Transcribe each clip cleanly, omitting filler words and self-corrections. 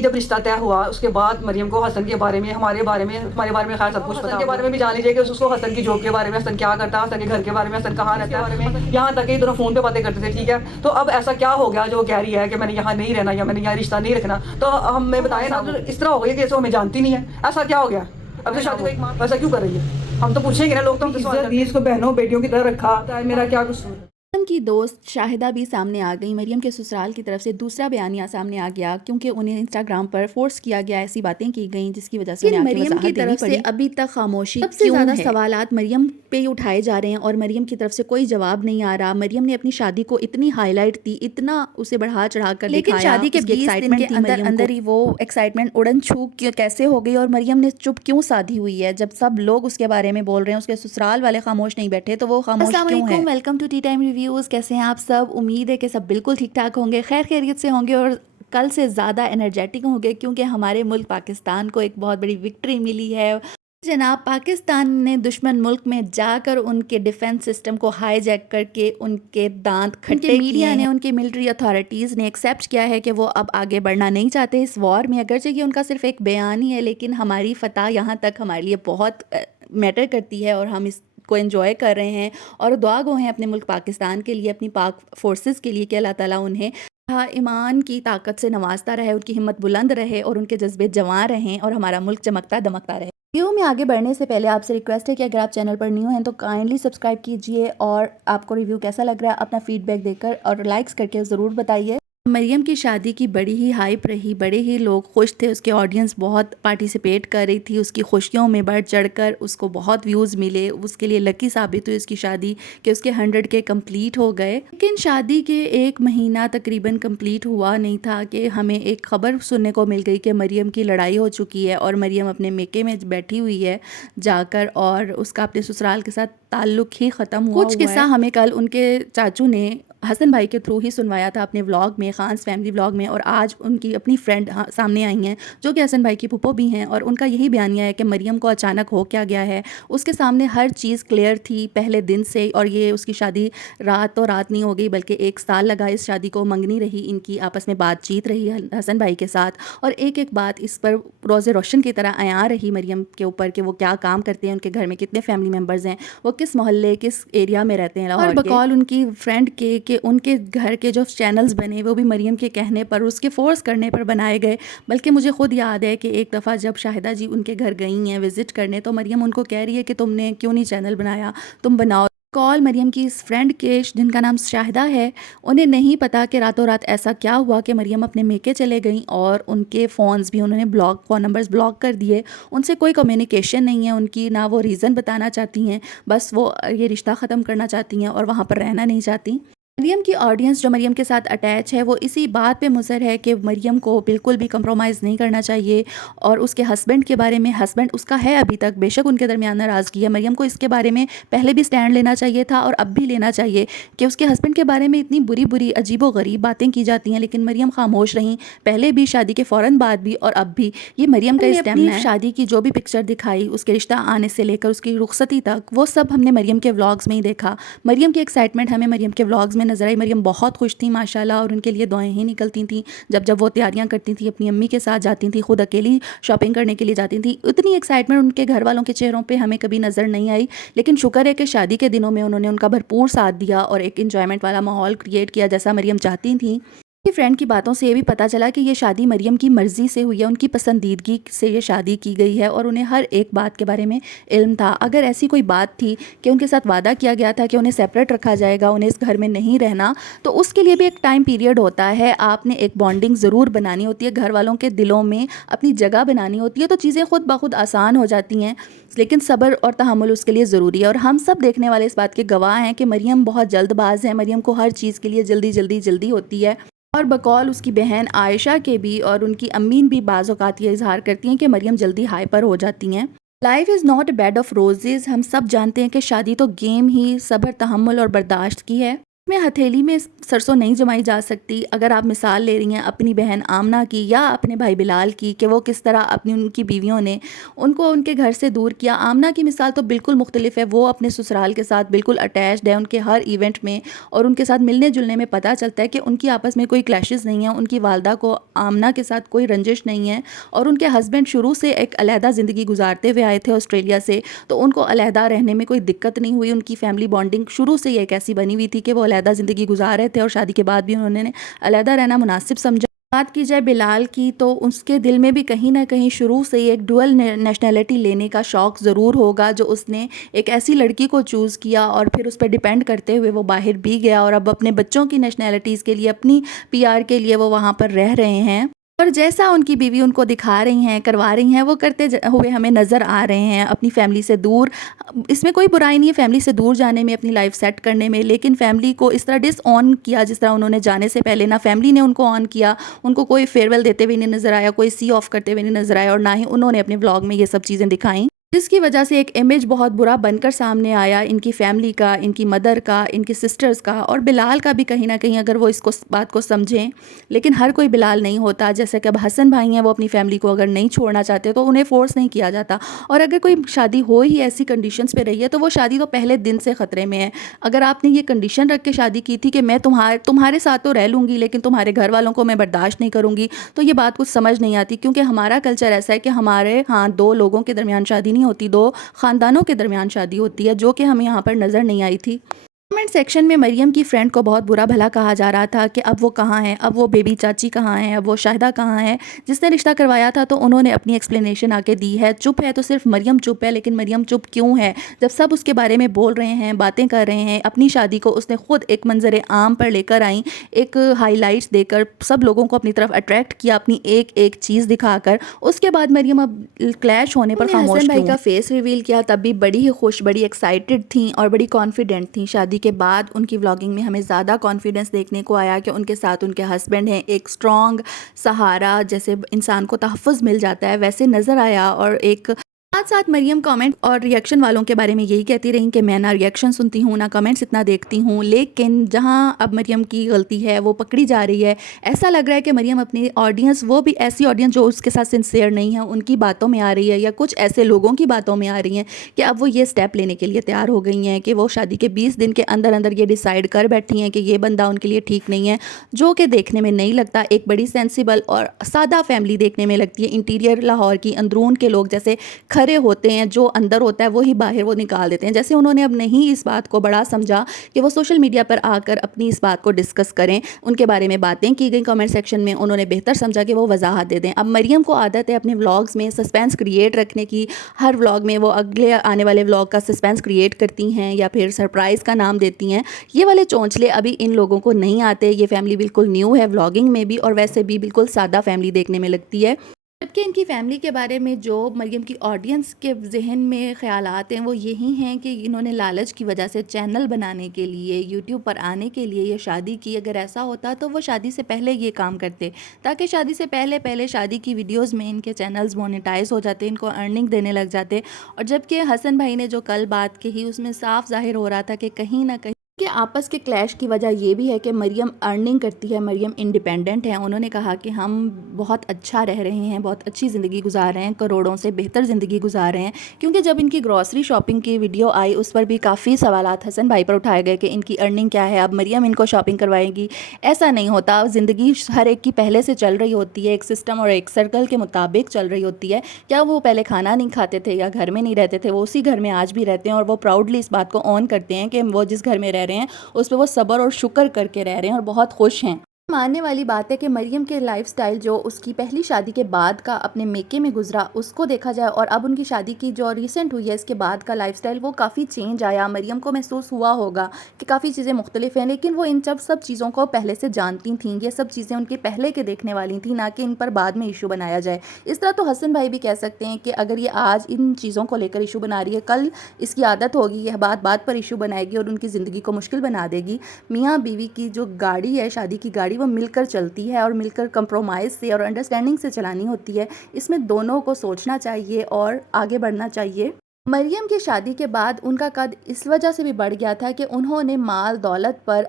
جب رشتہ طے ہوا اس کے بعد مریم کو حسن کے بارے میں ہمارے بارے میں خیر سب کچھ پتا. حسن کے بارے میں بھی جان لیجیے کہ اس کو حسن کی جاب کے بارے میں، حسن کیا کرتا ہے، حسن کے گھر کے بارے میں، حسن کہاں رہتا ہے، یہاں تک کہ دونوں فون پہ باتیں کرتے تھے. ٹھیک ہے، تو اب ایسا کیا ہو گیا جو وہ کہہ رہی ہے کہ میں نے یہاں نہیں رہنا یا میں نے یہاں رشتہ نہیں رکھنا؟ تو ہمیں بتائیں نا، اس طرح ہو گئی کہ ہمیں جانتی نہیں ہے. ایسا کیا ہو گیا؟ اب تو شادی ایسا کیوں کر رہی ہے؟ ہم تو پوچھیں گے نا، لوگ تو اس کو بہنوں بیٹیوں کی طرح رکھا. میرا کیا قصور ہے؟ مریم کی دوست شاہدہ بھی سامنے آ گئی. مریم کے سسرال کی طرف سے دوسرا بیانیہ سامنے آ گیا کیونکہ انہیں انسٹاگرام پر فورس کیا گیا، ایسی باتیں کی گئیں جس کی وجہ سے انہیں آگے وضاحت دینی پڑی. ابھی تک خاموشی. سب سے زیادہ سوالات مریم پہ ہی اٹھائے جا رہے ہیں اور مریم کی طرف سے کوئی جواب نہیں آ رہا. مریم نے اپنی شادی کو اتنی ہائی لائٹ دی، اتنا اسے بڑھا چڑھا کر دکھایا، لیکن شادی کے 20 دن کے اندر اندر ہی وہ ایکسائٹمنٹ اڑن چھوک کیسے ہو گئی اور مریم نے چپ کیوں سادھی ہوئی ہے؟ جب سب لوگ اس کے بارے میں بول رہے ہیں، اس کے سسرال والے خاموش نہیں بیٹھے، تو وہ خاموش کیوں ہے؟ السلام علیکم، welcome to tea time reviews. کیسے ہیں آپ سب؟ امید ہے کہ سب بالکل ٹھیک ٹھاک ہوں گے، خیر خیریت سے ہوں گے اور کل سے زیادہ انرجیٹک ہوں گے کیونکہ ہمارے ملک پاکستان کو ایک بہت بڑی وکٹری ملی ہے. جناب، پاکستان نے دشمن ملک میں جا کر ان کے ڈیفنس سسٹم کو ہائی جیک کر کے ان کے دانت کھٹے کیے. میڈیا نے، ان کی ملٹری اتھارٹیز نے ایکسیپٹ کیا ہے کہ وہ اب آگے بڑھنا نہیں چاہتے اس وار میں. اگرچہ یہ ان کا صرف ایک بیان ہی ہے، لیکن ہماری فتح یہاں تک ہمارے لیے بہت میٹر کرتی ہے اور ہم اس کو انجوائے کر رہے ہیں اور دعا گو ہیں اپنے ملک پاکستان کے لیے، اپنی پاک فورسز کے لیے کہ اللہ تعالیٰ انہیں ایمان کی طاقت سے نوازتا رہے، ان کی ہمت بلند رہے اور ان کے جذبے جواں رہیں اور ہمارا ملک چمکتا دمکتا رہے. ویڈیو میں آگے بڑھنے سے پہلے آپ سے ریکویسٹ ہے کہ اگر آپ چینل پر نیو ہیں تو کائنڈلی سبسکرائب کیجئے اور آپ کو ریویو کیسا لگ رہا ہے اپنا فیڈ بیک دے کر اور لائکس کر کے ضرور بتائیے. مریم کی شادی کی بڑی ہی ہائپ رہی، بڑے ہی لوگ خوش تھے، اس کے آڈینس بہت پارٹیسپیٹ کر رہی تھی اس کی خوشیوں میں بڑھ چڑھ کر، اس کو بہت ویوز ملے، اس کے لیے لکی ثابت ہوئی اس کی شادی کہ اس کے 100K کمپلیٹ ہو گئے. لیکن شادی کے ایک مہینہ تقریباً کمپلیٹ ہوا نہیں تھا کہ ہمیں ایک خبر سننے کو مل گئی کہ مریم کی لڑائی ہو چکی ہے اور مریم اپنے میکے میں بیٹھی ہوئی ہے جا کر اور اس کا اپنے سسرال کے ساتھ تعلق ہی ختم ہوا. کچھ قصہ ہمیں کل ان کے چاچو نے حسن بھائی کے تھرو ہی سنوایا تھا اپنے ولاگ میں، خانز فیملی ولاگ میں، اور آج ان کی اپنی فرینڈ سامنے آئی ہیں جو کہ حسن بھائی کی پھپھو بھی ہیں اور ان کا یہی بیانیہ ہے کہ مریم کو اچانک ہو کیا گیا ہے. اس کے سامنے ہر چیز کلیئر تھی پہلے دن سے اور یہ اس کی شادی رات تو رات نہیں ہو گئی بلکہ 1 سال لگا اس شادی کو. منگنی رہی، ان کی آپس میں بات چیت رہی حسن بھائی کے ساتھ اور ایک ایک بات اس پر روز روشن کی طرح عیاں رہی مریم کے اوپر کہ وہ کیا کام کرتے ہیں، ان کے گھر میں کتنے فیملی ممبرز ہیں، وہ کس محلے کس ایریا میں رہتے ہیں لاہور کے. اور بقول ان کی فرینڈ کے کہ ان کے گھر کے جو چینلز بنے وہ بھی مریم کے کہنے پر، اس کے فورس کرنے پر بنائے گئے. بلکہ مجھے خود یاد ہے کہ ایک دفعہ جب شاہدہ جی ان کے گھر گئی ہیں وزٹ کرنے تو مریم ان کو کہہ رہی ہے کہ تم نے کیوں نہیں چینل بنایا، تم بناؤ. کال مریم کی اس فرینڈ کے جن کا نام شاہدہ ہے، انہیں نہیں پتا کہ راتوں رات ایسا کیا ہوا کہ مریم اپنے میکے چلے گئیں اور ان کے فونز بھی انہوں نے فون نمبرز بلاک کر دیے. ان سے کوئی کمیونیکیشن نہیں ہے ان کی، نہ وہ ریزن بتانا چاہتی ہیں، بس وہ یہ رشتہ ختم کرنا چاہتی ہیں اور وہاں پر رہنا نہیں چاہتی. مریم کی آڈینس جو مریم کے ساتھ اٹیچ ہے وہ اسی بات پہ مصر ہے کہ مریم کو بالکل بھی کمپرومائز نہیں کرنا چاہیے اور اس کے ہسبینڈ کے بارے میں، ہسبینڈ اس کا ہے ابھی تک، بے شک ان کے درمیان ناراضگی ہے، مریم کو اس کے بارے میں پہلے بھی سٹینڈ لینا چاہیے تھا اور اب بھی لینا چاہیے کہ اس کے ہسبینڈ کے بارے میں اتنی بری بری عجیب و غریب باتیں کی جاتی ہیں لیکن مریم خاموش رہیں، پہلے بھی، شادی کے فوراً بعد بھی اور اب بھی. یہ مریم کا اسٹیمنا ہے. شادی کی جو بھی پکچر دکھائی اس کے رشتہ آنے سے لے کر اس کی رخصتی تک، وہ سب ہم نے مریم کے ولاگز میں ہی دیکھا. مریم کی ایکسائٹمنٹ ہمیں مریم کے ولاگز میں نظر آئی. مریم بہت خوش تھیں ماشاءاللہ اور ان کے لیے دعائیں ہی نکلتی تھیں جب وہ تیاریاں کرتی تھیں، اپنی امی کے ساتھ جاتی تھیں، خود اکیلی شاپنگ کرنے کے لیے جاتی تھیں. اتنی ایکسائٹمنٹ ان کے گھر والوں کے چہروں پہ ہمیں کبھی نظر نہیں آئی. لیکن شکر ہے کہ شادی کے دنوں میں انہوں نے ان کا بھرپور ساتھ دیا اور ایک انجوائمنٹ والا ماحول کریٹ کیا جیسا مریم چاہتی تھیں. فرینڈ کی باتوں سے یہ بھی پتہ چلا کہ یہ شادی مریم کی مرضی سے ہوئی ہے، ان کی پسندیدگی سے یہ شادی کی گئی ہے اور انہیں ہر ایک بات کے بارے میں علم تھا. اگر ایسی کوئی بات تھی کہ ان کے ساتھ وعدہ کیا گیا تھا کہ انہیں سیپریٹ رکھا جائے گا، انہیں اس گھر میں نہیں رہنا، تو اس کے لیے بھی ایک ٹائم پیریڈ ہوتا ہے. آپ نے ایک بانڈنگ ضرور بنانی ہوتی ہے، گھر والوں کے دلوں میں اپنی جگہ بنانی ہوتی ہے، تو چیزیں خود بخود آسان ہو جاتی ہیں. لیکن صبر اور تحمل اس کے لیے ضروری ہے اور ہم سب دیکھنے والے اس بات کے گواہ ہیں کہ مریم بہت جلد باز ہے. مریم کو ہر چیز کے لیے جلدی ہوتی ہے اور بقول اس کی بہن عائشہ کے بھی اور ان کی امین بھی بعض اوقات یہ اظہار کرتی ہیں کہ مریم جلدی ہائپر ہو جاتی ہیں. Life is not a bad of roses. ہم سب جانتے ہیں کہ شادی تو گیم ہی صبر، تحمل اور برداشت کی ہے. میں ہتھیلی میں سرسوں نہیں جمائی جا سکتی. اگر آپ مثال لے رہی ہیں اپنی بہن آمنہ کی یا اپنے بھائی بلال کی کہ وہ کس طرح ان کی بیویوں نے ان کو ان کے گھر سے دور کیا. آمنہ کی مثال تو بالکل مختلف ہے. وہ اپنے سسرال کے ساتھ بالکل اٹیچڈ ہے. ان کے ہر ایونٹ میں اور ان کے ساتھ ملنے جلنے میں پتہ چلتا ہے کہ ان کی آپس میں کوئی کلیشز نہیں ہیں. ان کی والدہ کو آمنہ کے ساتھ کوئی رنجش نہیں ہے اور ان کے ہسبینڈ شروع سے ایک علیحدہ زندگی گزارتے ہوئے آئے تھے آسٹریلیا سے, تو ان کو علیحدہ رہنے میں کوئی دقت نہیں ہوئی. ان کی فیملی بانڈنگ شروع سے ایک ایسی بنی ہوئی تھی کہ وہ علیحدہ زندگی گزار رہے تھے اور شادی کے بعد بھی انہوں نے علیحدہ رہنا مناسب سمجھا. بات کی جائے بلال کی تو اس کے دل میں بھی کہیں نہ کہیں شروع سے ایک ڈوئل نیشنلٹی لینے کا شوق ضرور ہوگا, جو اس نے ایک ایسی لڑکی کو چوز کیا اور پھر اس پہ ڈیپینڈ کرتے ہوئے وہ باہر بھی گیا اور اب اپنے بچوں کی نیشنلٹیز کے لیے اپنی PR کے لیے وہ وہاں پر رہ رہے ہیں. اور جیسا ان کی بیوی ان کو دکھا رہی ہیں, کروا رہی ہیں, وہ کرتے ہوئے ہمیں نظر آ رہے ہیں اپنی فیملی سے دور. اس میں کوئی برائی نہیں ہے فیملی سے دور جانے میں, اپنی لائف سیٹ کرنے میں, لیکن فیملی کو اس طرح ڈس آن کیا جس طرح انہوں نے جانے سے پہلے نہ فیملی نے ان کو آن کیا. ان کو کوئی فیئر دیتے ہوئے نہیں نظر آیا, کوئی سی آف کرتے ہوئے نہیں نظر آیا, اور نہ ہی انہوں نے اپنے ولاگ میں یہ سب چیزیں دکھائیں, جس کی وجہ سے ایک امیج بہت برا بن کر سامنے آیا ان کی فیملی کا, ان کی مدر کا, ان کی سسٹرز کا, اور بلال کا بھی کہیں نہ کہیں اگر وہ اس کو بات کو سمجھیں. لیکن ہر کوئی بلال نہیں ہوتا. جیسے کہ اب حسن بھائی ہیں, وہ اپنی فیملی کو اگر نہیں چھوڑنا چاہتے تو انہیں فورس نہیں کیا جاتا, اور اگر کوئی شادی ہو ہی ایسی کنڈیشنز پہ رہی ہے تو وہ شادی تو پہلے دن سے خطرے میں ہے. اگر آپ نے یہ کنڈیشن رکھ کے شادی کی تھی کہ میں تمہارے ساتھ تو رہ لوں گی لیکن تمہارے گھر والوں کو میں برداشت نہیں کروں گی, تو یہ بات کچھ سمجھ نہیں آتی. کیونکہ ہمارا کلچر ایسا ہے کہ ہمارے ہاں دو لوگوں کے درمیان شادی نہیں ہوتی, دو خاندانوں کے درمیان شادی ہوتی ہے, جو کہ ہمیں یہاں پر نظر نہیں آئی تھی. کمنٹ سیکشن میں مریم کی فرینڈ کو بہت برا بھلا کہا جا رہا تھا کہ اب وہ کہاں ہیں, اب وہ بیبی چاچی کہاں ہیں, اب وہ شاہدہ کہاں ہے. جس نے رشتہ کروایا تھا تو انہوں نے اپنی ایکسپلینیشن آ کے دی ہے. چپ ہے تو صرف مریم چپ ہے, لیکن مریم چپ کیوں ہے جب سب اس کے بارے میں بول رہے ہیں, باتیں کر رہے ہیں. اپنی شادی کو اس نے خود ایک منظر عام پر لے کر آئیں, ایک ہائی لائٹس دے کر سب لوگوں کو اپنی طرف اٹریکٹ کیا اپنی ایک ایک چیز دکھا کر. اس کے بعد مریم اب کلیش ہونے پر خاموش حسن بھائی کا فیس ریویل کیا, تب بھی بڑی ہی خوش, بڑی ایکسائٹڈ تھیں اور بڑی کانفیڈنٹ تھیں. شادی کے بعد ان کی ولاگنگ میں ہمیں زیادہ کانفیڈنس دیکھنے کو آیا کہ ان کے ساتھ ان کے ہسبینڈ ہیں, ایک اسٹرانگ سہارا, جیسے انسان کو تحفظ مل جاتا ہے ویسے نظر آیا. اور ایک ساتھ مریم کامنٹ اور ریئیکشن والوں کے بارے میں یہی کہتی رہی کہ میں نہ ریئیکشن سنتی ہوں نہ کمنٹس اتنا دیکھتی ہوں. لیکن جہاں اب مریم کی غلطی ہے وہ پکڑی جا رہی ہے. ایسا لگ رہا ہے کہ مریم اپنی آڈینس, وہ بھی ایسی آڈینس جو اس کے ساتھ سنسیئر نہیں ہے, ان کی باتوں میں آ رہی ہے, یا کچھ ایسے لوگوں کی باتوں میں آ رہی ہیں کہ اب وہ یہ سٹیپ لینے کے لیے تیار ہو گئی ہیں کہ وہ شادی کے 20 دن کے اندر اندر یہ ڈیسائیڈ کر بیٹھی ہیں کہ یہ بندہ ان کے لیے ٹھیک نہیں ہے, جو کہ دیکھنے میں نہیں لگتا. ایک بڑی سینسیبل اور سادہ فیملی دیکھنے میں لگتی ہے. انٹیریئر لاہور کی اندرون کے لوگ جیسے کھرے ہوتے ہیں, جو اندر ہوتا ہے وہی باہر وہ نکال دیتے ہیں. جیسے انہوں نے اب نہیں اس بات کو بڑا سمجھا کہ وہ سوشل میڈیا پر آ کر اپنی اس بات کو ڈسکس کریں. ان کے بارے میں باتیں کی گئیں کمنٹ سیکشن میں, انہوں نے بہتر سمجھا کہ وہ وضاحت دے دیں. اب مریم کو عادت ہے اپنے ولاگز میں سسپینس کریٹ رکھنے کی. ہر ولاگ میں وہ اگلے آنے والے ولاگ کا سسپینس کریٹ کرتی ہیں یا پھر سرپرائز کا نام دیتی ہیں. یہ والے چونچلے ابھی ان لوگوں کو نہیں آتے. یہ فیملی بالکل نیو ہے ولاگنگ میں بھی, اور ویسے بھی بالکل سادہ فیملی دیکھنے میں لگتی ہے. جبکہ ان کی فیملی کے بارے میں جو مریم کی آڈینس کے ذہن میں خیالات ہیں وہ یہی ہیں کہ انہوں نے لالچ کی وجہ سے چینل بنانے کے لیے, یوٹیوب پر آنے کے لیے یہ شادی کی. اگر ایسا ہوتا تو وہ شادی سے پہلے یہ کام کرتے, تاکہ شادی سے پہلے شادی کی ویڈیوز میں ان کے چینلز مونیٹائز ہو جاتے, ان کو ارننگ دینے لگ جاتے. اور جبکہ حسن بھائی نے جو کل بات کہی اس میں صاف ظاہر ہو رہا تھا کہ کہیں نہ کہیں کہ آپس کے کلیش کی وجہ یہ بھی ہے کہ مریم ارننگ کرتی ہے, مریم انڈیپینڈنٹ ہے. انہوں نے کہا کہ ہم بہت اچھا رہ رہے ہیں, بہت اچھی زندگی گزار رہے ہیں, کروڑوں سے بہتر زندگی گزار رہے ہیں. کیونکہ جب ان کی گروسری شاپنگ کی ویڈیو آئی اس پر بھی کافی سوالات حسن بھائی پر اٹھائے گئے کہ ان کی ارننگ کیا ہے, اب مریم ان کو شاپنگ کروائے گی. ایسا نہیں ہوتا. زندگی ہر ایک کی پہلے سے چل رہی ہوتی ہے, ایک سسٹم اور ایک سرکل کے مطابق چل رہی ہوتی ہے. کیا وہ پہلے کھانا نہیں کھاتے تھے یا گھر میں نہیں رہتے تھے؟ وہ اسی گھر میں آج بھی رہتے ہیں, اور وہ پراؤڈلی اس بات کو آن کرتے ہیں کہ وہ جس گھر میں رہ رہے ہیں اس پہ وہ صبر اور شکر کر کے رہ رہے ہیں اور بہت خوش ہیں. ماننے والی بات ہے کہ مریم کے لائف سٹائل جو اس کی پہلی شادی کے بعد کا اپنے میکے میں گزرا اس کو دیکھا جائے, اور اب ان کی شادی کی جو ریسنٹ ہوئی ہے اس کے بعد کا لائف سٹائل, وہ کافی چینج آیا. مریم کو محسوس ہوا ہوگا کہ کافی چیزیں مختلف ہیں, لیکن وہ ان سب چیزوں کو پہلے سے جانتی تھیں. یہ سب چیزیں ان کے پہلے کے دیکھنے والی تھیں, نہ کہ ان پر بعد میں ایشو بنایا جائے. اس طرح تو حسن بھائی بھی کہہ سکتے ہیں کہ اگر یہ آج ان چیزوں کو لے کر ایشو بنا رہی ہے, کل اس کی عادت ہوگی, یہ بات پر ایشو بنائے گی اور ان کی زندگی کو مشکل بنا دے گی. میاں بیوی کی جو گاڑی ہے, شادی کی گاڑی, وہ مل کر چلتی ہے اور مل کر کمپرومائز سے اور انڈرسٹینڈنگ سے چلانی ہوتی ہے. اس میں دونوں کو سوچنا چاہیے اور آگے بڑھنا چاہیے. مریم کی شادی کے بعد ان کا قد اس وجہ سے بھی بڑھ گیا تھا کہ انہوں نے مال دولت پر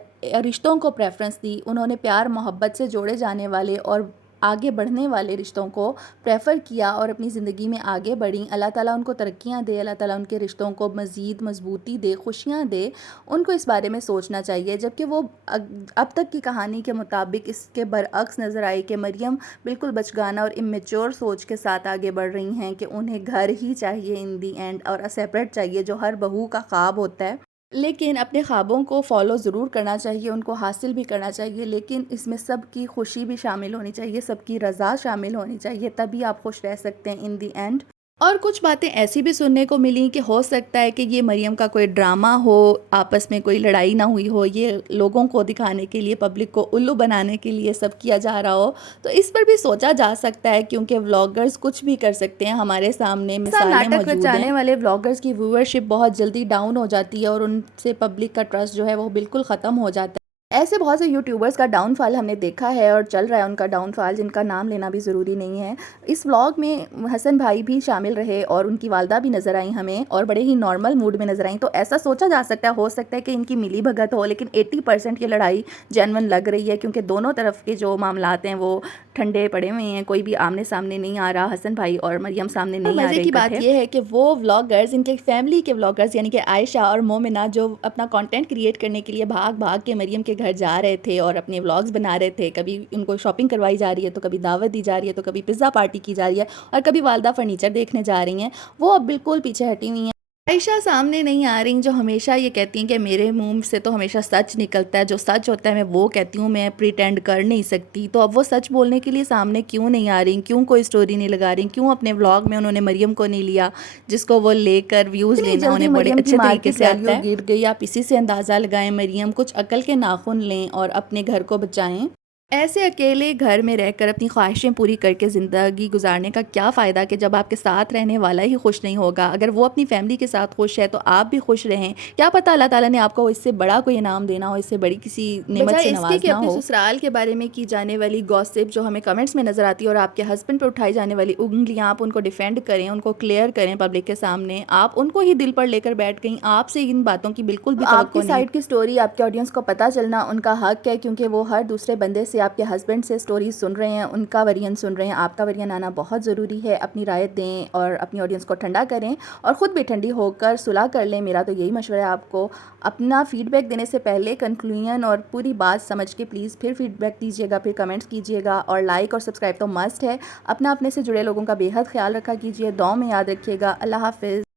رشتوں کو پریفرنس دی. انہوں نے پیار محبت سے جوڑے جانے والے اور آگے بڑھنے والے رشتوں کو پریفر کیا اور اپنی زندگی میں آگے بڑھیں. اللہ تعالیٰ ان کو ترقیاں دے, اللہ تعالیٰ ان کے رشتوں کو مزید مضبوطی دے, خوشیاں دے. ان کو اس بارے میں سوچنا چاہیے. جبکہ وہ اب تک کی کہانی کے مطابق اس کے برعکس نظر آئی کہ مریم بالکل بچگانہ اور امیچور سوچ کے ساتھ آگے بڑھ رہی ہیں کہ انہیں گھر ہی چاہیے ان دی اینڈ, اور سیپریٹ چاہیے جو ہر بہو کا خواب ہوتا ہے. لیکن اپنے خوابوں کو فالو ضرور کرنا چاہیے, ان کو حاصل بھی کرنا چاہیے, لیکن اس میں سب کی خوشی بھی شامل ہونی چاہیے, سب کی رضا شامل ہونی چاہیے, تبھی آپ خوش رہ سکتے ہیں ان دی اینڈ. اور کچھ باتیں ایسی بھی سننے کو ملیں کہ ہو سکتا ہے کہ یہ مریم کا کوئی ڈرامہ ہو, آپس میں کوئی لڑائی نہ ہوئی ہو, یہ لوگوں کو دکھانے کے لیے, پبلک کو الو بنانے کے لیے سب کیا جا رہا ہو. تو اس پر بھی سوچا جا سکتا ہے کیونکہ ولاگرز کچھ بھی کر سکتے ہیں. ہمارے سامنے مثالیں موجود ہیں. بچانے والے ولاگرز کی ویورشپ بہت جلدی ڈاؤن ہو جاتی ہے اور ان سے پبلک کا ٹرسٹ جو ہے وہ بالکل ختم ہو جاتا ہے. ایسے بہت سے یوٹیوبرز کا ڈاؤن فال ہم نے دیکھا ہے اور چل رہا ہے ان کا ڈاؤن فال, جن کا نام لینا بھی ضروری نہیں ہے. اس ولاگ میں حسن بھائی بھی شامل رہے اور ان کی والدہ بھی نظر آئیں ہمیں, اور بڑے ہی نارمل موڈ میں نظر آئیں. تو ایسا سوچا جا سکتا ہے, ہو سکتا ہے کہ ان کی ملی بھگت ہو, لیکن 80% یہ لڑائی جینون لگ رہی ہے کیونکہ دونوں طرف کے جو معاملات ہیں وہ ٹھنڈے پڑے ہوئے ہیں. کوئی بھی آمنے سامنے نہیں آ رہا, حسن بھائی اور مریم سامنے نہیں آ رہے. مزے کی بات یہ ہے کہ وہ ولاگرز, ان کے فیملی کے ولاگرز یعنی کہ عائشہ اور مومنہ, جو اپنا کانٹینٹ کریٹ کرنے کے لیے بھاگ بھاگ کے مریم کے گھر جا رہے تھے اور اپنے ولاگز بنا رہے تھے. کبھی ان کو شاپنگ کروائی جا رہی ہے, تو کبھی دعوت دی جا رہی ہے, تو کبھی پزا پارٹی کی جا رہی ہے, اور کبھی والدہ فرنیچر دیکھنے جا رہی ہیں. وہ اب بالکل پیچھے ہٹی ہوئی ہیں. عائشہ سامنے نہیں آ رہی, جو ہمیشہ یہ کہتی ہیں کہ میرے منہ سے تو ہمیشہ سچ نکلتا ہے, جو سچ ہوتا ہے میں وہ کہتی ہوں, میں پریٹینڈ کر نہیں سکتی. تو اب وہ سچ بولنے کے لیے سامنے کیوں نہیں آ رہی, کیوں کوئی سٹوری نہیں لگا رہی, کیوں اپنے ولاگ میں انہوں نے مریم کو نہیں لیا جس کو وہ لے کر ویوز لینا انہیں بڑے اچھے طریقے سے آتا ہے. گر گئی, آپ اسی سے اندازہ لگائیں. مریم کچھ عقل کے ناخن لیں اور اپنے گھر کو بچائیں. ایسے اکیلے گھر میں رہ کر اپنی خواہشیں پوری کر کے زندگی گزارنے کا کیا فائدہ کہ جب آپ کے ساتھ رہنے والا ہی خوش نہیں ہوگا. اگر وہ اپنی فیملی کے ساتھ خوش ہے تو آپ بھی خوش رہیں. کیا پتہ اللہ تعالیٰ نے آپ کو اس سے بڑا کوئی انعام دینا ہو, اس سے بڑی کسی نعمت سے نوازنا ہو. اپنے سسرال کے بارے میں کی جانے والی گوسپ جو ہمیں کمنٹس میں نظر آتی ہے, اور آپ کے ہسبینڈ پہ اٹھائی جانے والی انگلیاں, آپ ان کو ڈیفینڈ کریں, ان کو کلیئر کریں پبلک کے سامنے. آپ ان کو ہی دل پر لے کر بیٹھ گئیں. آپ سے ان باتوں کی بالکل بھی توقع نہیں. آپ کی سائڈ کی سٹوری آپ کے آڈینس کو پتہ چلنا ان کا حق ہے, کیونکہ وہ ہر دوسرے بندے سے, آپ کے ہسبینڈ سے سٹوریز سن رہے ہیں, ان کا ورژن سن رہے ہیں. آپ کا ورژن آنا بہت ضروری ہے. اپنی رائے دیں اور اپنی آڈینس کو ٹھنڈا کریں, اور خود بھی ٹھنڈی ہو کر صلح کر لیں. میرا تو یہی مشورہ ہے آپ کو. اپنا فیڈ بیک دینے سے پہلے کنکلوژن اور پوری بات سمجھ کے پلیز پھر فیڈ بیک دیجیے گا, پھر کمنٹس کیجیے گا, اور لائک اور سبسکرائب تو مسٹ ہے. اپنے سے جڑے لوگوں کا بے حد خیال رکھا کیجیے. دعاؤں میں یاد رکھیے گا. اللہ حافظ.